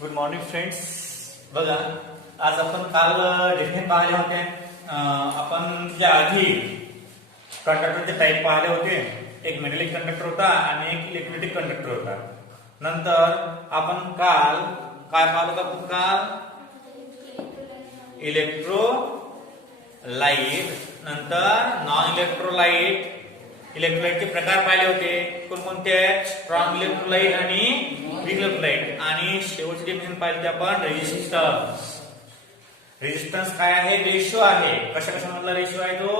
Good morning friends. बघा, आज आपण काल डेफिनेट पाहिले होते. आपण ज्या आधी कंडक्टरचे टाईप पाहिले होते. एक मेटलिक कंडक्टर होता आणि एक इलेक्ट्रिक कंडक्टर होता. नंतर आपण काल काय पाहिलं होतं? काल इलेक्ट्रोलाइट, नंतर नॉन इलेक्ट्रोलाइट, इलेक्ट्रोलाइटचे प्रकार पाहिले होते. कोणकोणते? स्ट्रॉंग इलेक्ट्रोलाइट आणि वीक इलेक्ट्रोलाइट. आणि शेवटची डेफिनेशन पाहिली आपण रेजिस्टन्स. रेजिस्टन्स काय आहे? रेशो आहे. कशा मधला रेशो आहे तो?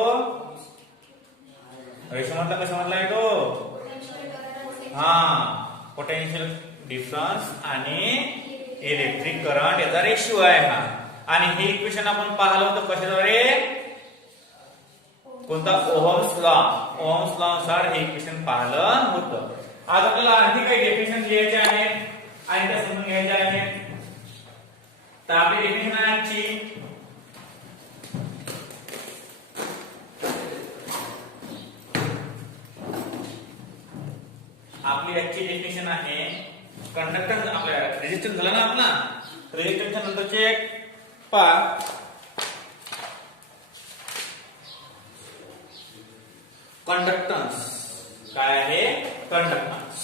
रेशो मधला कशा मधला आहे तो? पोटेन्शियल डिफरन्स आणि इलेक्ट्रिक करंट याचा रेशो आहे हा. आणि हे इक्वेशन आपण पाहिलं होतं कशाद्वारे? कोणता? Ohms law. ओहम्स लॉ नुसार हे इक्वेशन पाहिलं होतं. आज आपल्याला आणखी काही डेफिनेशन लिहायचे आहेत आणि त्या समजून घ्यायचे आहेत. तर आपली डेफिनेशन आहे आजची डेफिनेशन आहे कंडक्टन्स. आपल्या रेजिस्टन्स झाला ना आपला. रेजिस्टन्सच्या नंतरचे एक पार्ट कंडक्टन्स. काय आहे? कंडक्टन्स.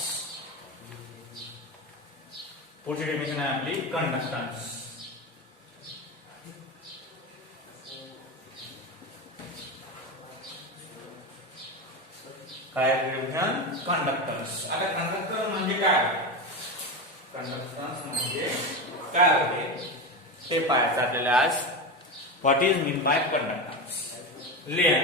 पुढची डेफिनेशन आहे आपली कंडक्टन्स. काय डेफिनेशन? कंडक्टन्स. आता कंडक्टर म्हणजे काय? कंडक्टन्स म्हणजे काय आहे ते पाहायचं आपल्याला आज. What is mean by conductance? लिहा.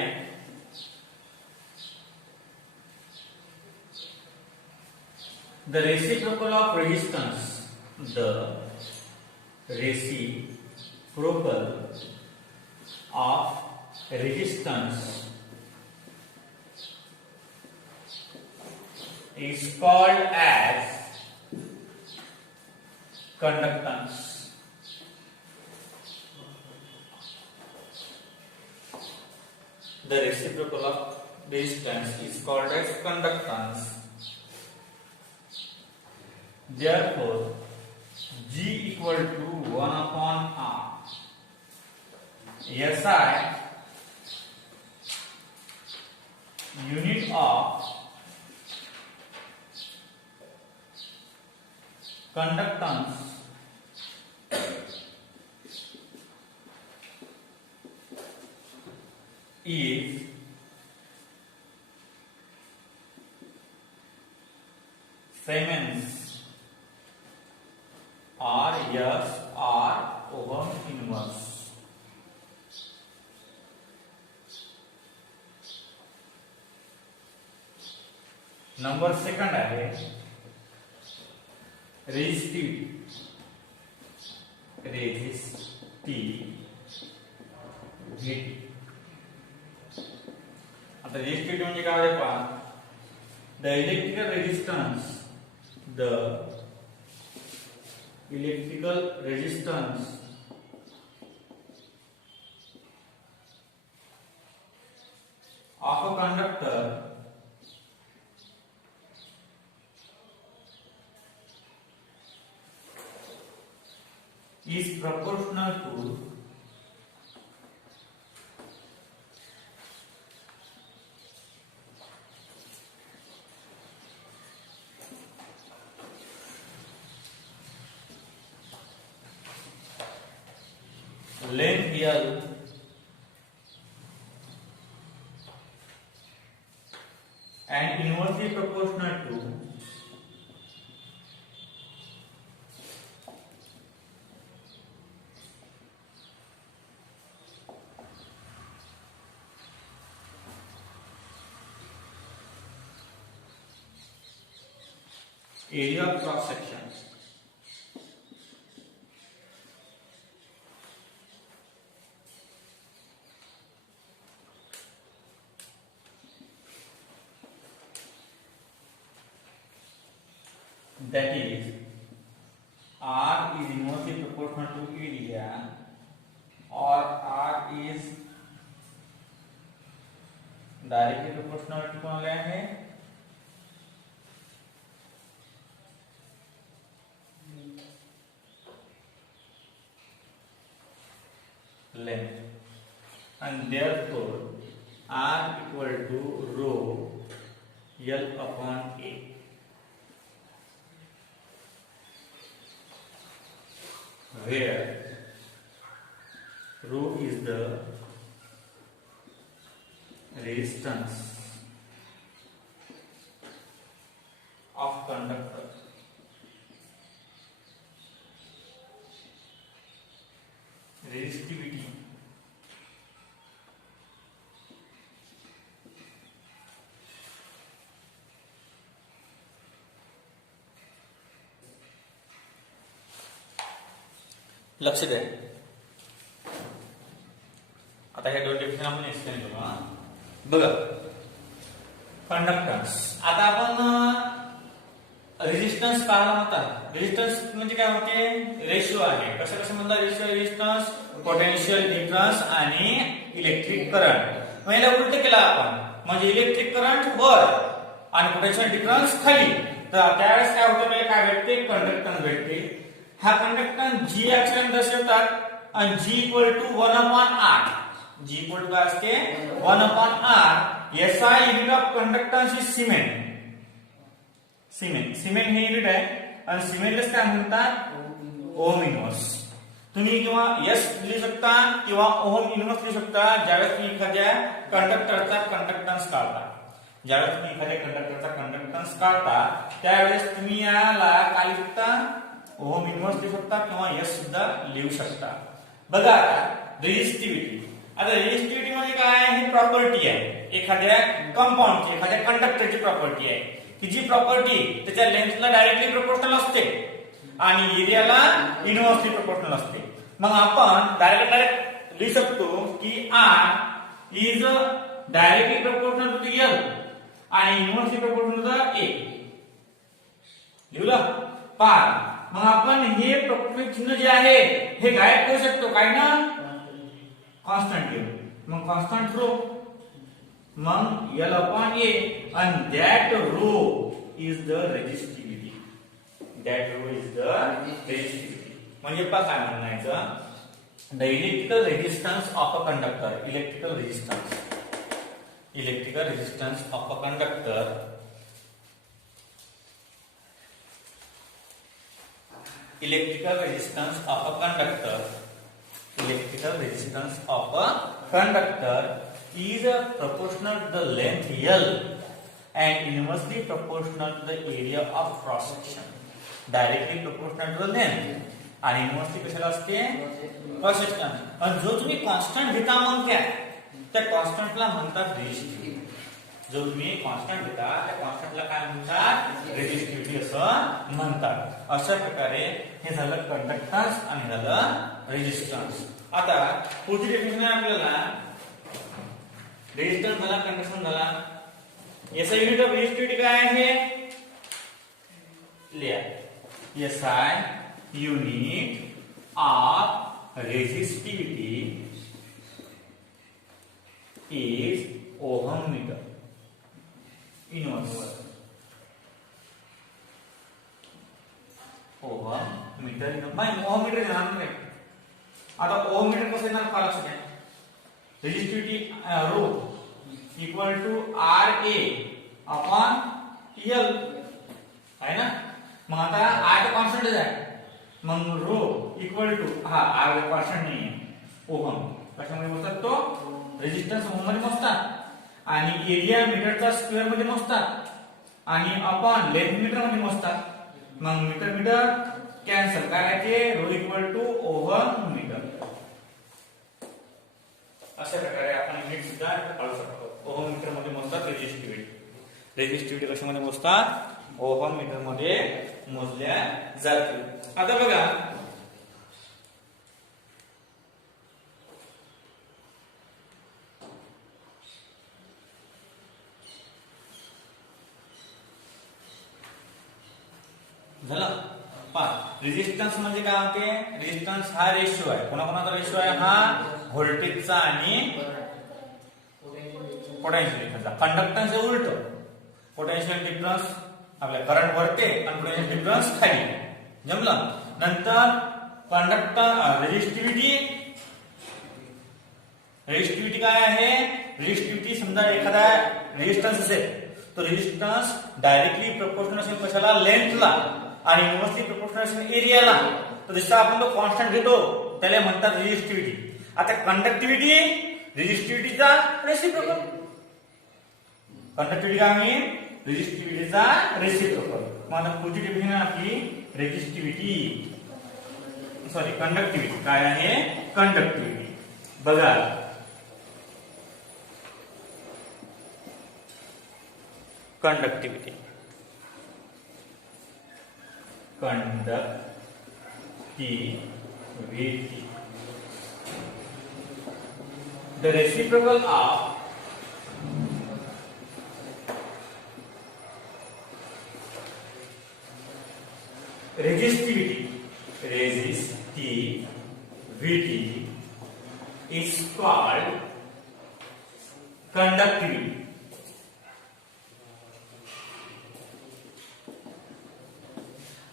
The reciprocal of resistance. The reciprocal of resistance is called as conductance. The reciprocal of resistance is called as conductance. Therefore, G equal to 1 upon R. SI unit of conductance is Siemens R S R ohm inverse. Number second आहे resistivity. आता resistivity म्हणजे काय आहे पहा. The electrical resistance. The electrical resistance of a conductor is proportional to length L and inversely proportional to area of cross section. That is, R is inversely proportional to area, or R is directly proportional to कौन गया है? length and therefore R equal to rho L upon A. Where rho is the resistance of conductor, resistivity लक्ष द्या. आता हे दोन definition आपण explain करू. बघा conductance. आता आपण रेजिस्टन्स पाहिला होता. रेजिस्टन्स म्हणजे काय होते? रेशिओ आहे. कसं कसं म्हणतात रेशिओ? रेजिस्टन्स, पोटेन्शियल डिफरन्स आणि इलेक्ट्रिक करंट. मग याला उलट केला आपण, म्हणजे इलेक्ट्रिक करंट वर आणि पोटेन्शियल डिफरन्स खाली. तर त्यावेळेस काय होतं? काय भेटते? कंडक्टन्स भेटते. हा कंडक्टन्स G अक्षराने दर्शवतात आणि G equal to 1/R. G equal to काय असते? 1/R. SI unit of conductance is siemens. Siemens हे युनिट आहे आणि सिमेनला काय म्हणतात? Ohm inverse. तुम्ही किंवा S लिहू शकता किंवा ओहम इन्व्हर्स लिहू शकता ज्यावेळेस तुम्ही एखाद्या कंडक्टरचा कंडक्टन्स काढता. ज्यावेळेस तुम्ही एखाद्या कंडक्टरचा कंडक्टन्स काढता त्यावेळेस तुम्ही याला काय लिहू शकता? ओहम इन्व्हर्स लिहू शकता किंवा S सुद्धा लिहू शकता. बघा आता रेजिस्टिव्हिटी. आता रेजिस्टिव्हिटी म्हणजे काय? ही प्रॉपर्टी आहे एखाद्या कंपाऊंडची, एखाद्या कंडक्टरची प्रॉपर्टी आहे की जी प्रॉपर्टी त्याच्या लेंथला डायरेक्टली प्रोपोर्शनल असते आणि एरियाला इन्व्हर्सली प्रोपोर्शनल असते. मग आपण डायरेक्ट लिहू शकतो की R is directly proportional to L आणि इन्व्हर्सली प्रोपोर्शनल टू A. लिहूला पार. मग आपण हे प्रॉपर्टी चिन्ह जे आहे हे गायब करू शकतो काय ना? कॉन्स्टंट घेऊ. मग कॉन्स्टंट रो मग L upon A and that rho is the resistivity. That rho is the resistivity. म्हणजे पहा काय म्हणायचं? The electrical resistance of a conductor. Electrical resistance of a conductor electrical resistance of a conductor is proportional to the length L and inversely proportional to the area of cross section. Directly proportional to the length आणि inversely कशाला असते? Cross section. आणि जो तुम्ही constant घेता मग त्या कॉन्स्टंटला म्हणतात रेजिस्टिव्हिटी. जो तुम्ही कॉन्स्टंट घेता त्या कॉन्स्टंटला काय म्हणतात? रेजिस्टिव्हिटी असं म्हणतात. अशा प्रकारे हे झालं कंडक्टन्स आणि झालं रेजिस्टन्स. आता पुढची डेफिनेशन आहे आपल्याला. रेजिस्टन्स झाला, कंडक्टन्स झाला. याचा युनिट ऑफ रेजिस्टिव्हिटी काय आहे? लिहा. SI unit of resistivity is ohm metre inverse. Ohm metre ohm metre येणार नाही. आता ओहम मीटर कसं येणार? फार लक्षात घ्या. Resistivity rho equal to RA upon L आहे ना. मग आता R कॉन्स्टंट आहे मग rho equal to R constant नाही आहे. ओहम कशामध्ये मोजतात? तो रेजिस्टन्स ओहम मध्ये मोजतात आणि एरिया मीटरचा स्क्वेअर मध्ये मोजतात आणि अपॉन लेंथ मीटर मध्ये मोजतात. मग मीटर कॅन्सल करायचे. Rho equal to ohm metre. अशा प्रकारे आपण युनिट सुद्धा काढू शकतो. ओहम मीटर मध्ये मोजतात रेजिस्टिव्हिटी कशामध्ये मोजतात? ओहम मीटर मध्ये मोजल्या जाते. आता बघा झालं. रेजिस्टन्स म्हणजे काय होते? रेजिस्टन्स हा रेशिओ आहे. कोणाकोणाचा रेशिओ आहे? हा व्होल्टेजचा आणि पोटेन्शियल डिफरन्सचा. कंडक्टन्स हे उलट. पोटेन्शियल डिफरन्स आपल्या करंट वरते आणि पोटेन्शियल डिफरन्स खाली. जमलं. नंतर कंडक्टर रेजिस्टिव्हिटी रेजिस्टिव्हिटी काय आहे? रेजिस्टिव्हिटी समजा एखादा रेजिस्टन्स असेल तो रेजिस्टन्स डायरेक्टली प्रोपोर्शनल असेल कशाला? लेंथला, आणि इनव्हर्सली प्रोपोर्शनल असेल एरियाला. तर जसा आपण तो कॉन्स्टंट घेतो त्याला म्हणतात रेजिस्टिव्हिटी. आता कंडक्टिव्हिटी रेजिस्टिव्हिटीचा रेसिप्रोकल. कंडक्टिव्हिटी काय आहे? रेजिस्टिव्हिटीचा रेसिप्रोकल. मग आता पुढची डेफिनेशन आपली रेजिस्टिव्हिटी कंडक्टिव्हिटी काय आहे? कंडक्टिव्हिटी बघा, conductivity the reciprocal of resistivity is called conductivity.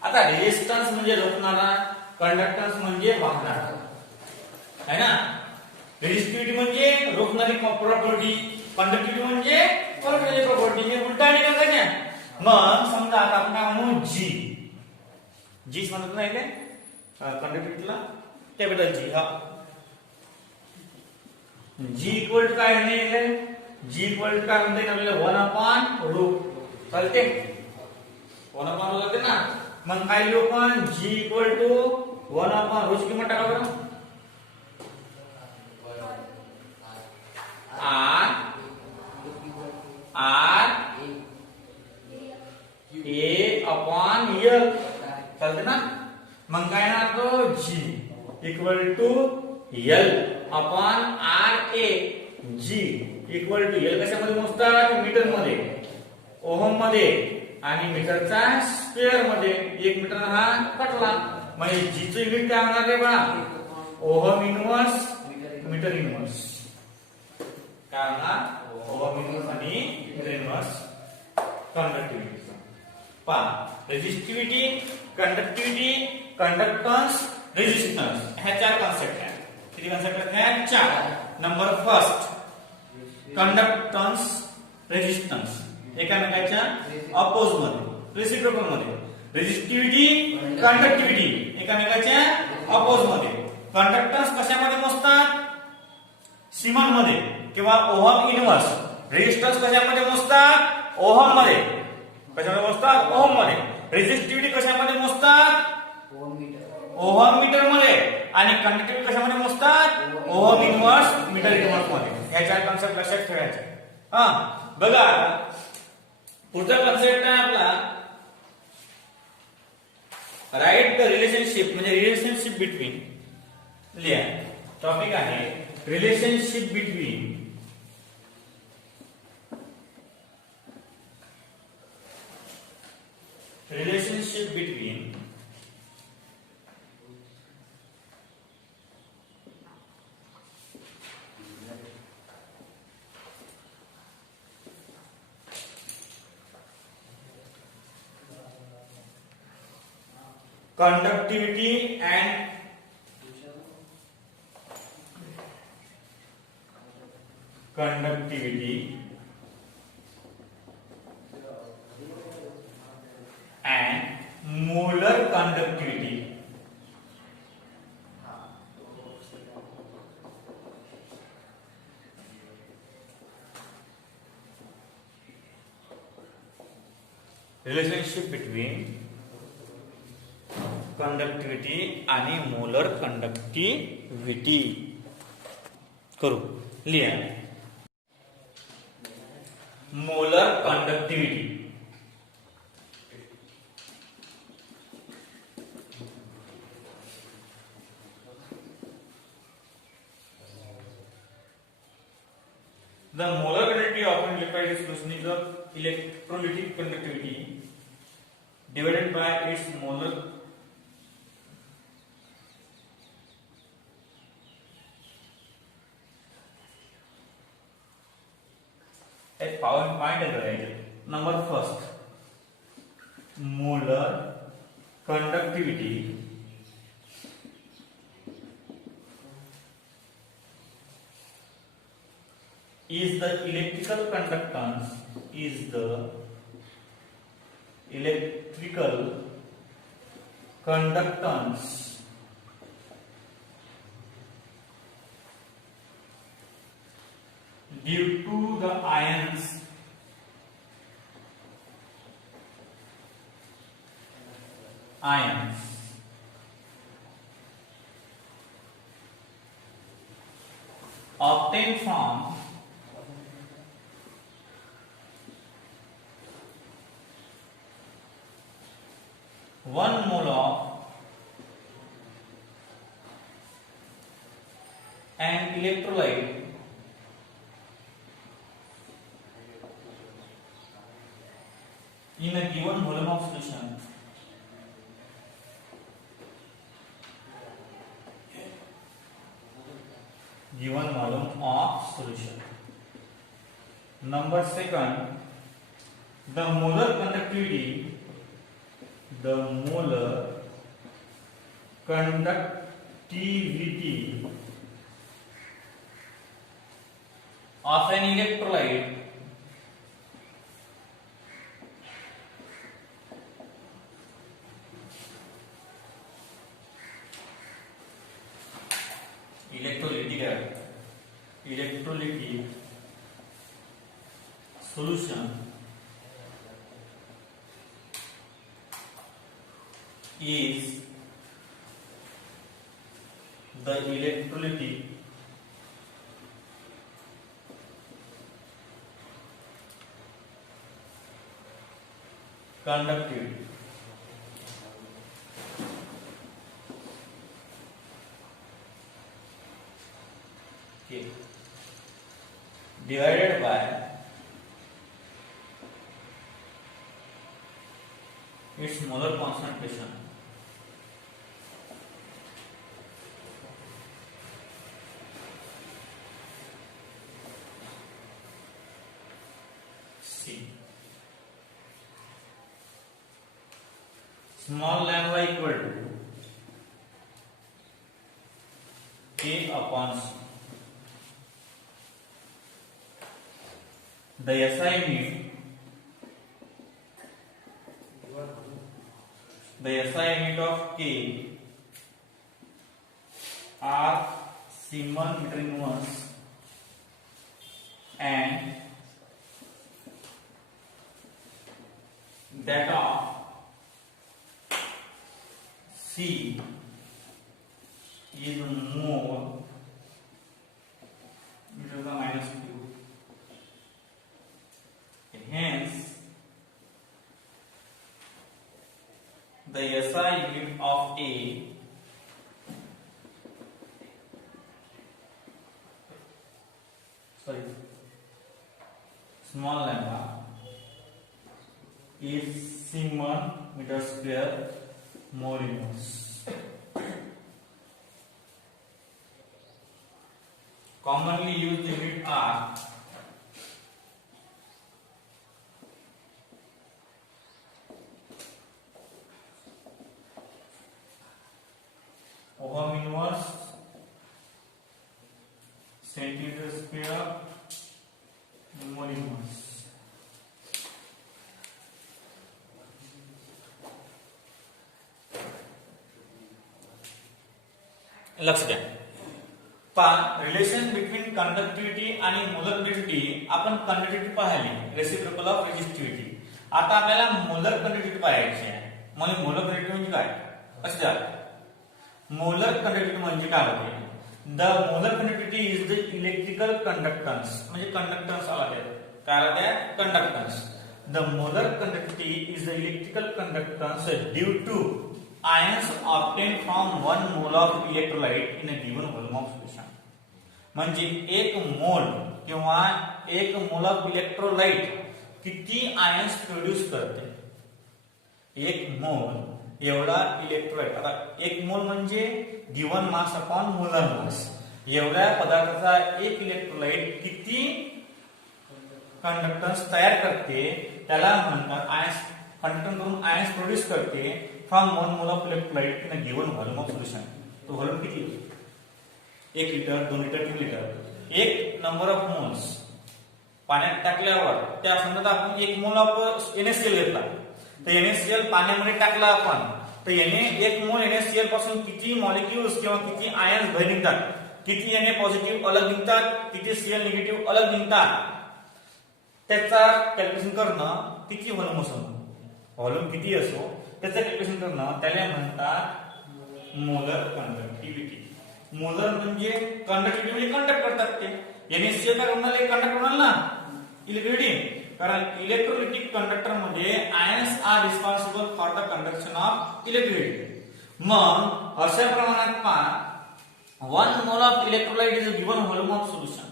आता रेजिस्टन्स म्हणजे रोखणारा, कंडक्टन्स म्हणजे वाहणारा है ना. रेजिस्टिव्हिटी म्हणजे रोखणारी प्रॉपर्टी, कंडक्टिव्हिटी म्हणजे वाहणारी प्रॉपर्टी. हे उलटा नाही का काय? मग समजा आता आपण काय म्हणू? जी म्हणत नाही काय कंडक्टिव्हिटीला? Capital G. हा जी इक्वल टू काय आहे? जी इक्वल टू काय म्हणते आपल्याला? 1/√. चालते? 1/√. चालते ना. मग काय लिहू आपण? जी इक्वल टू 1/√. ची किंमत टाका बरं. R/A/L. चालते ना. मग काय ना तो G equal to L/RA. G equal to L कशामध्ये मोजतात? मीटर मध्ये, ओहम मध्ये आणि मीटरचा स्क्वेअर मध्ये. 1 मीटर हा कटला म्हणजे जी चं युनिट काय होणार रे बा? Ohm inverse metre inverse. काय होणार? ओहम इनव्हर्स आणि मीटर इनव्हर्स कंडक्टिव्हिटी. पहा, रेजिस्टिव्हिटी, कंडक्टिव्हिटी, कंडक्टन्स, रेजिस्टन्स ह्या 4 कॉन्सेप्ट आहेत. किती कॉन्सेप्ट आहेत? 4. नंबर फर्स्ट, कंडक्टन्स, रेजिस्टन्स एकामेकाच्या अपोज मध्ये, रेसिप्रोकल मध्ये. रेजिस्टिव्हिटी, कंडक्टिव्हिटी एकामेकाच्या अपोज मध्ये. कंडक्टन्स कशामध्ये मोजतात? सिमन मध्ये किंवा ओहम इनव्हर्स. रेजिस्टन्स कशामध्ये मोजतात? ओहम मध्ये. कशामध्ये मोजतात? ओहम मध्ये. रेजिस्टिव्हिटी कशामध्ये मोजतात? ओहम मीटर मध्ये. आणि कंडक्टिव्हिटी कशामध्ये मोजतात? ओहम इनव्हर्स मीटर इनव्हर्स मध्ये. या 4 कॉन्सेप्ट लक्षात ठेवायचे. हा बघा, पुढचा कॉन्सेप्ट आहे आपला राईट द रिलेशनशिप, म्हणजे रिलेशनशिप बिटवीन. लिहा, टॉपिक आहे relationship between conductivity and molar conductivity. Relationship between conductivity आणि मोलर कंडक्टिव्हिटी करू. लिहा, molar conductivity. The molar conductivity of an electrolyte solution is the electrolytic conductivity divided by its molar point number first, molar conductivity is the electrical conductance due to the ions obtained from 1 mole of an electrolyte in a given volume of solution. Number second, the molar conductivity of an electrolyte electrolytic solution is the electrolytic conductivity. Okay. Divided by its molar concentration. C. Small lambda equal to K upon C. The SI unit of K are Siemens meter inverse and that of C is more minus Q. Hence, the SI unit of A small lambda is Siemens meter square mole inverse. Commonly used unit are ohm inverse, centimeter square, mole inverse. लक्ष द्या. Relation between conductivity आणि molar conductivity आपण conductivity पाहिली reciprocal of resistivity. आता आपल्याला molar conductivity पाहायची आहे. म्हणजे मोलर कंडक्टिव्हिटी म्हणजे काय असं मोलर कंडक्टिव्हिटी म्हणजे काय होते the molar conductivity is the electrical conductance म्हणजे कंडक्टन्स आला काय आला त्या conductance. The molar conductivity is the electrical conductance due to ions obtained from 1 mole of electrolyte in a given volume of solution. म्हणजे एक मोल किंवा एक मोल ऑफ इलेक्ट्रोलाइट किती आयन्स प्रोड्यूस करते. एक मोल एवढा इलेक्ट्रोलाइट. आता एक मोल म्हणजे given mass upon molar mass. एवढ्या पदार्थाचा एक इलेक्ट्रोलाइट किती कंडक्टन्स तयार करते त्याला म्हणतात आयन्स. कंडक्टन्स करून आयन्स प्रोड्यूस करते from 1 mole of electrolyte in a given volume of solution. तो व्हॉल्यूम किती 1 लिटर 2 लिटर 3 लिटर. एक नंबर ऑफ मोल्स पाण्यात टाकल्यावर त्या समजा आपण 1 मोल ऑफ NaCl घेतला, तर NaCl पाण्यामध्ये टाकला आपण, तर याने 1 मोल NaCl पासून किती मॉलिक्युल्स किंवा किती आयन्स बाहेर निघतात, किती Na पॉझिटिव्ह अलग निघतात, किती Cl निगेटिव्ह अलग निघतात, त्याचा कॅल्क्युलेशन करणं, किती व्हॉल्यूम असो, व्हॉल्यूम किती असो त्याचं कॅल्क्युलेशन करणं, त्याला म्हणतात मोलर कंडक्टिव्हिटी. मोलर म्हणजे कंडक्टिव्हिटी म्हणजे कंडक्ट करतात ते. NaCl काय करणार, कंडक्ट होणार ना इलेक्ट्रिसिटी, कारण इलेक्ट्रोलिटिक कंडक्टर मध्ये ions are responsible for the conduction of electricity. मग अशा प्रमाणात पहा 1 mole of electrolyte is given volume of solution.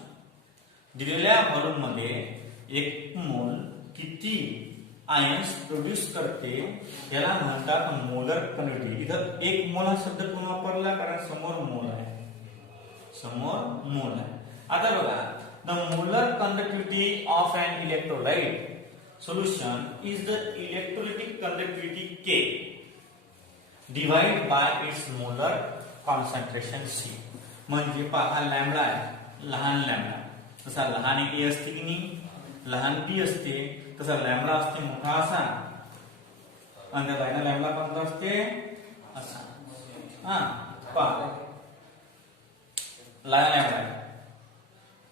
दिलेल्या व्हॉल्यूम मध्ये 1 मोल किती आयन्स प्रोड्यूस करते याला म्हणतात मोलर कंडक्टिव्हिटी. इथं 1 मोल हा शब्द पुन्हा वापरला कारण समोर मोल आहे, समोर मोल आहे. आता बघा, the molar conductivity of an electrolyte solution is the electrolytic conductivity K divided by its molar concentration C. म्हणजे पहा लॅम्बडा आहे, लहान लॅम्बडा, तसा लहान A असते की नाही, लहान P असते, तसा लॅम्बडा असते मोठा असा, आणि त्या बाहेर लॅम्बडा कोणता असते असा. हा पहा लहान लॅम्बडा,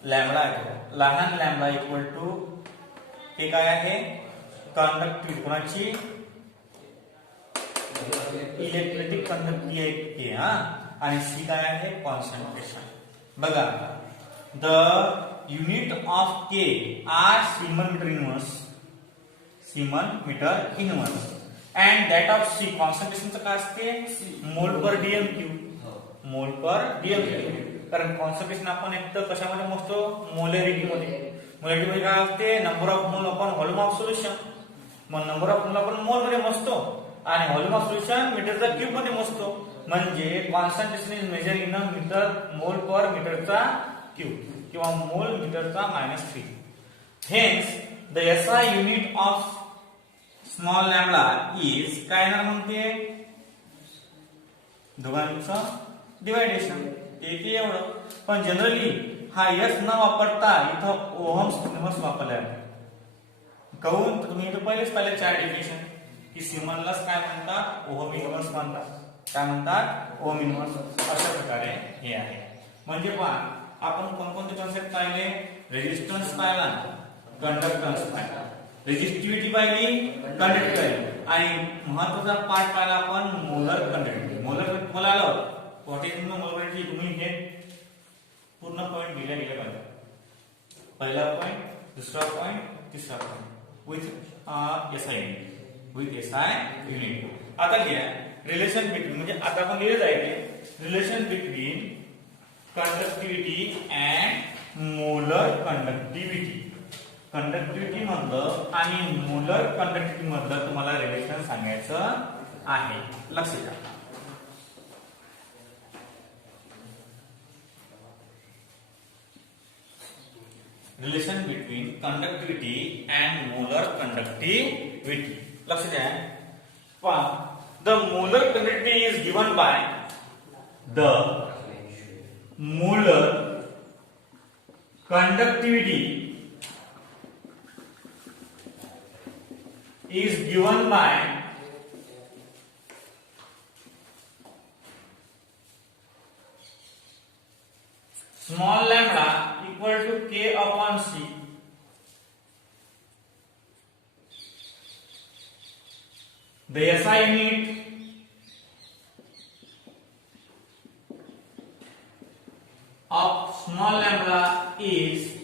लॅम्बडा आहे, लहान लॅम्बडा इक्वल टू हे काय आहे, कंडक्टिव्हिटी कोणाची, इलेक्ट्रिक कंडक्टिव्हिटी आहे, आणि सी काय आहे, कॉन्सन्ट्रेशन. बघा, the unit of K R siemens metre inverse, siemens metre inverse, and that of C कॉन्सन्ट्रेशनचं काय असते, mole per DM cube, mole per DM cube. कारण कॉन्सन्ट्रेशन आपण एक तर कशामध्ये मोजतो, मोलॅरिटी मध्ये. मोलॅरिटी मध्ये काय असते, number of mole upon volume of solution. मग नंबर ऑफ मोल आपण मोल मध्ये मोजतो आणि व्हॉल्यूम ऑफ सोल्युशन मीटरचा क्यूब मध्ये मोजतो. म्हणजे concentration is measure in a metre mole per मीटरचा क्यूब किंवा मोल मीटरचा -3. Hence the SI unit of small lambda is काय ना म्हणते, दोघांचं डिवायडेशन, ते एवढं. पण जनरली हा S न वापरता इथं ओहम्स युनिट्स वापरले आहे. कहून तुम्ही इथं पहिलेच पाहिलं 4 डेफिनेशन की सिमनलाच काय म्हणतात, ओहम युनिट्स म्हणतात. काय म्हणतात, ओहम युनिट्स. अशा प्रकारे हे आहे. म्हणजे पहा आपण कोणकोणते कन्सेप्ट पाहिले, रेजिस्टन्स पाहिला, कंडक्टन्स पाहिला, रेजिस्टिव्हिटी पाहिली, कंडक्टिव्हिटी पाहिली, आणि महत्त्वाचा पार्ट पाहिला आपण मोलर कंडक्टिव्हिटी. मोलर मला आलं व्हॉट इज मोलर कंडक्टिव्हिटी, तुम्ही हे पूर्ण पॉइंट दिले पाहिजे. पहिला पॉइंट, दुसरा पॉइंट, तिसरा point with SI unit, with SI unit. आता घ्या रिलेशन बिटवीन, म्हणजे आता आपण लिहिलं जायचे relation between conductivity and molar conductivity. Conductivity मधलं आणि मोलर कंडक्टिव्हिटी मधलं तुम्हाला रिलेशन सांगायचं आहे, लक्षात घ्या. Relation between conductivity and molar conductivity, लक्षात घ्या. पहा, the molar conductivity is given by the molar conductivity is given by small lambda equal to K upon C. The SI unit of small lambda is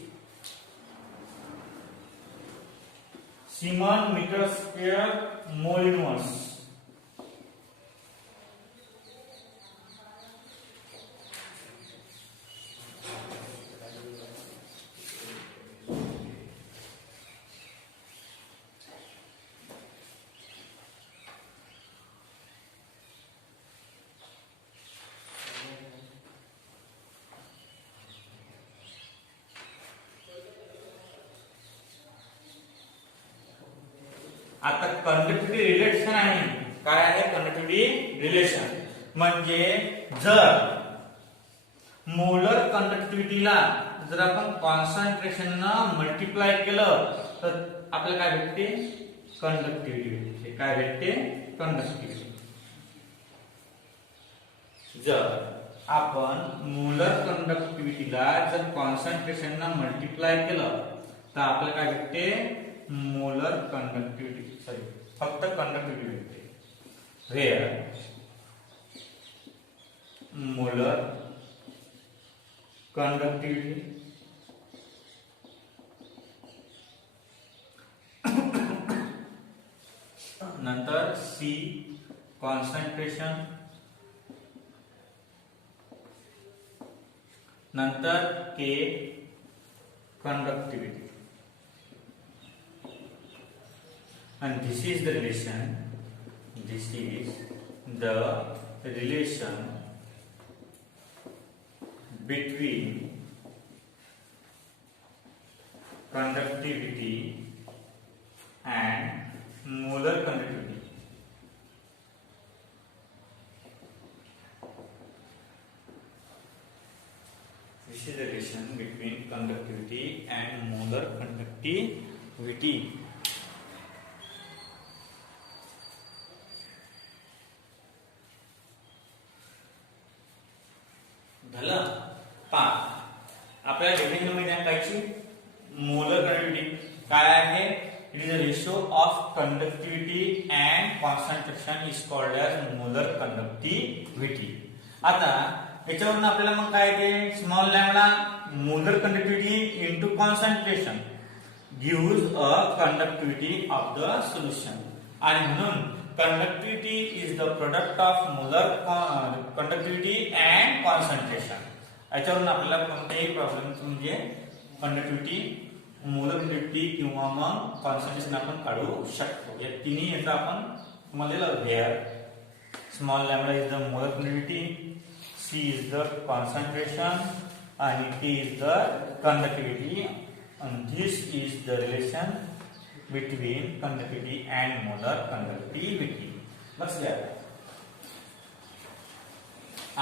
Siemens meter square mole inverse. आता conductivity relation आहे, काय आहे conductivity relation, म्हणजे जर molar कंडक्टिव्हिटीला जर आपण concentration multiply केलं तर आपल्याला काय भेटते? कंडक्टिव्हिटी भेटते. काय भेटते? कंडक्टिव्हिटी. जर आपण मोलर कंडक्टिव्हिटीला जर कॉन्सन्ट्रेशन मल्टिप्लाय केलं तर आपल्याला काय भेटते? Molar conductivity. सॉरी, फक्त कंडक्टिव्हिटी भेटते. वेअर मोलर कंडक्टिव्हिटी नंतर सी कॉन्सन्ट्रेशन नंतर के conductivity, and this is the relation between conductivity and molar conductivity. This is the relation between conductivity and molar conductivity. झालं पा आपल्याला डेफिनेशन मध्ये टाकायची मोलर कंडक्टिव्हिटी काय आहे? It is a ratio of conductivity and concentration is called as molar conductivity. आता याच्यावरून आपल्याला मग काय येते? Small lambda molar conductivity into concentration gives a conductivity of the solution. आणि म्हणून conductivity is the product of molar conductivity and concentration. याच्यावरून आपल्याला कोणतेही प्रॉब्लेम म्हणजे कंडक्टिव्हिटी मोलर कंडक्टिव्हिटी किंवा मग कॉन्सन्ट्रेशन आपण काढू शकतो. या तिन्ही याचा आपण तुम्हाला where small lambda is the molar conductivity, C is the concentration आणि T is the conductivity. and this is the relation between conductivity and molar conductivity. लक्ष द्या.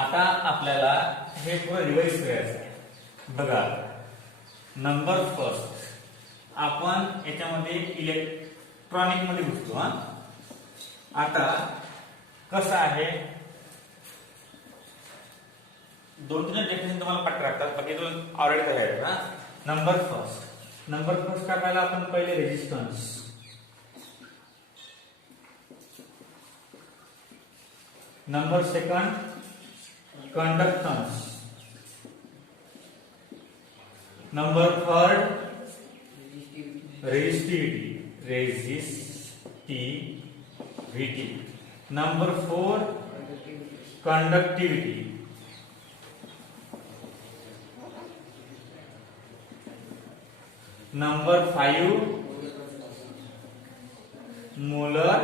आता आपल्याला हे पुढे रिवाइज करायचं आहे. बघा, नंबर फर्स्ट आपण याच्यामध्ये इलेक्ट्रॉनिक मध्ये घुसतो. आता कसं आहे? दोन तीन डेफिनेशन तुम्हाला पाठ लागतात, बाकी दोन ऑलरेडी तयार आहे. नंबर फर्स्ट काय पाहिलं आपण? पहिले resistance, number second conductance, number third resistivity, number four conductivity, number 5 molar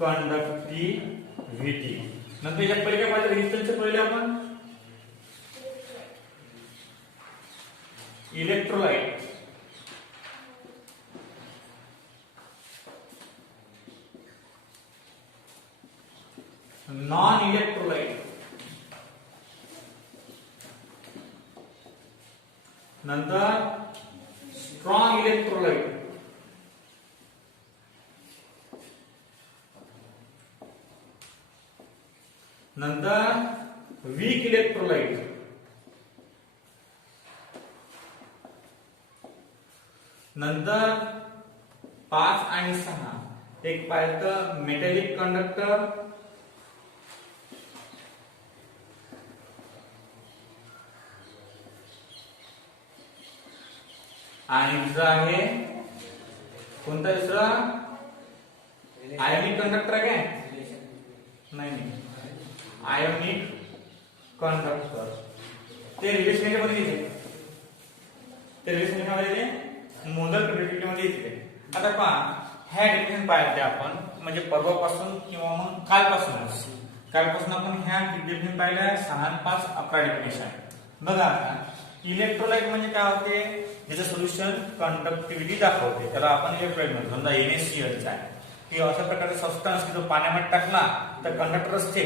conductivity. नंतर याच्या पहिले काय पाहिजे? रेजिस्टन्सच्या पहिले आपण इलेक्ट्रोलाइट, नॉन इलेक्ट्रोलाइट, नंतर स्ट्रॉंग इलेक्ट्रोलाइट, नंतर वीक इलेक्ट्रोलाइट, नंतर 5 आणि 6 एक पाहिलं मेटॅलिक कंडक्टर, आणि दुसरा आहे कोणता? दुसरा आयोनिक कंडक्टर आहे काय? नाही, आयोनिक कंडक्टर. ते रिलेशन मध्ये येते, मोलर कंडक्टिव्हिटी मध्ये येते. आता पहा, ह्या डेफिनेशन पाहिजे आपण म्हणजे परवापासून किंवा मग कालपासून आपण ह्या डेफिनेशन पाहिल्या 6 आणि 5 11 डेफिनेशन. बघा, आता इलेक्ट्रोलाइट म्हणजे काय होते? ज्याचं सोल्युशन कंडक्टिव्हिटी दाखवते, त्याला आपण इलेक्ट्रोलाइट म्हणतो. समजा NaCl आहे किंवा अशा प्रकारचा सबस्टन्स की जो पाण्यामध्ये टाकला तर कंडक्टर असते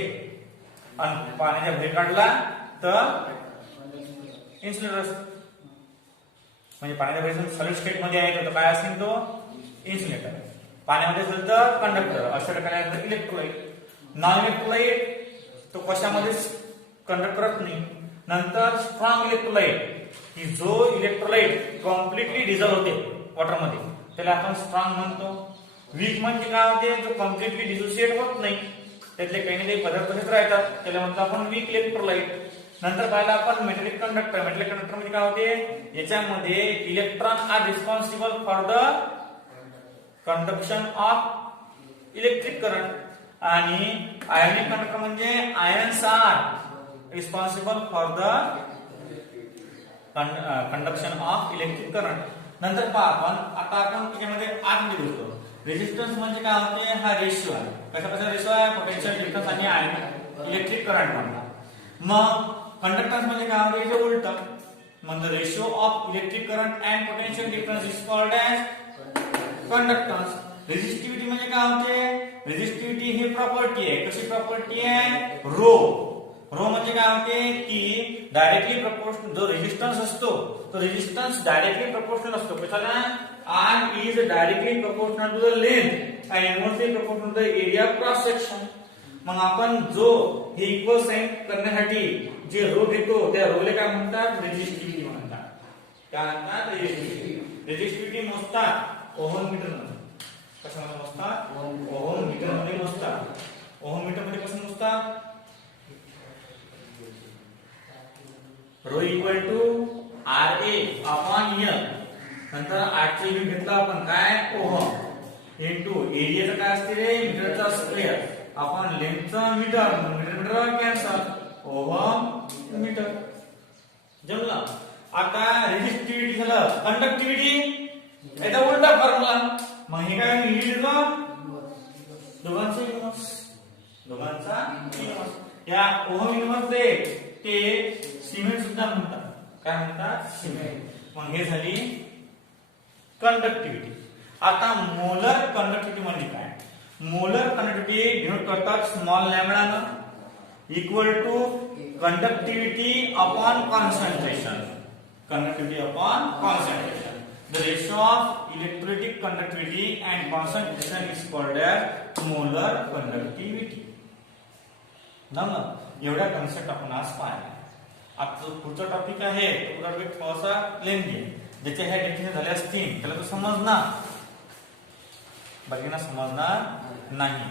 आणि पाण्याच्या बाहेर काढला तर इन्सुलेटर असते. म्हणजे पाण्याच्या बाहेर सॉलिड स्टेट मध्ये आहे तर काय असेल तो इन्सुलेटर, पाण्यामध्ये असेल तर कंडक्टर, अशा प्रकारे इलेक्ट्रोलाइट. नॉन इलेक्ट्रोलाइट तो कशामध्ये कंडक्टरच नाही. नंतर स्ट्रॉंग इलेक्ट्रोलाइट की जो इलेक्ट्रोलाइट कम्प्लिटली डिझॉल्व होते वॉटर मध्ये त्याला आपण स्ट्रॉंग म्हणतो. वीक म्हणजे काय होते, जो कम्प्लिटली डिसोसिएट होत नाही, त्यातले काही ना काही पदार्थ तसेच राहतात, त्याला म्हणतो आपण वीक इलेक्ट्रोलाइट. नंतर पाहिलं आपण मेटॅलिक कंडक्टर. मेटॅलिक कंडक्टर म्हणजे काय होते, याच्यामध्ये electron are responsible for the conduction of electric current. आणि आयोनिक कंडक्टर म्हणजे ions are responsible for the conduction of electric current. नंतर पहा आता आपण त्याच्यामध्ये आतमध्ये बोलतो. रेजिस्टन्स म्हणजे काय होते, हा रेशिओ आहे. कशा रेशिओ आहे, पोटेन्शियल डिफरन्स आणि आयनिक इलेक्ट्रिक करंट म्हणतात. मग कंडक्टन्स म्हणजे काय होते, हे उलट. मग the ratio of electric current and potential difference is called as conductance. Resistivity म्हणजे काय होते, रेजिस्टिव्हिटी ही प्रॉपर्टी आहे. कशी प्रॉपर्टी आहे, रो. रो म्हणजे काय होते की डायरेक्टली प्रपोर्शनल, जो रेजिस्टन्स असतो तो रेजिस्टन्स डायरेक्टली प्रपोर्शनल असतो. कशाला, R is directly proportional to the length and inversely proportional to the area cross section. मग आपण जो हे इक्वल साइन करण्यासाठी जे रो घेतो त्या रोले काय म्हणतात, रेजिस्टिव्हिटी म्हणतात. काय म्हणतात, रेजिस्टिव्हिटी. रेजिस्टिव्हिटी मोजतात ओहम मीटर मध्ये. कशामध्ये मोजतात, ओहम मीटर मध्ये मोजतात. ओहम मीटर मध्ये कसं मोजतात, rho equal to R A upon L. नंतर आरचे युनिट घेतला आपण काय, ओहम इनटू एरियाचं काय असते रे, मीटरचा स्क्वेअर अपॉन लेंथचा मीटर. Metre cancel, ohm metre. जमला. आता रेजिस्टिव्हिटी झालं, कंडक्टिव्हिटी याचा उलटा फॉर्म्युला. मग हे काय लिहिलं, दोघांचा इन्व्हर्स. दोघांचा इन्व्हर्स. या ओहम इन्व्हर्स ते सिमेंट सुद्धा म्हणतात. काय म्हणतात, सिमेंट. मग हे झाली कंडक्टिव्हिटी. आता मोलर कंडक्टिव्हिटी म्हणजे काय, मोलर कंडक्टिव्हिटी डिनोट करतात small lambda equal to conductivity upon concentration. Conductivity upon concentration. The ratio of electrolytic conductivity and concentration is called as molar conductivity. एवढ्या कन्सेप्ट आपण आज पाहिल्या. आता पुढचा टॉपिक आहे तो टॉपिक थोडासा लेंथी आहे. ज्याच्या ह्या डेफिनेशन झाल्या असतील त्याला तो समजणार, बाकीना समजणार नाही.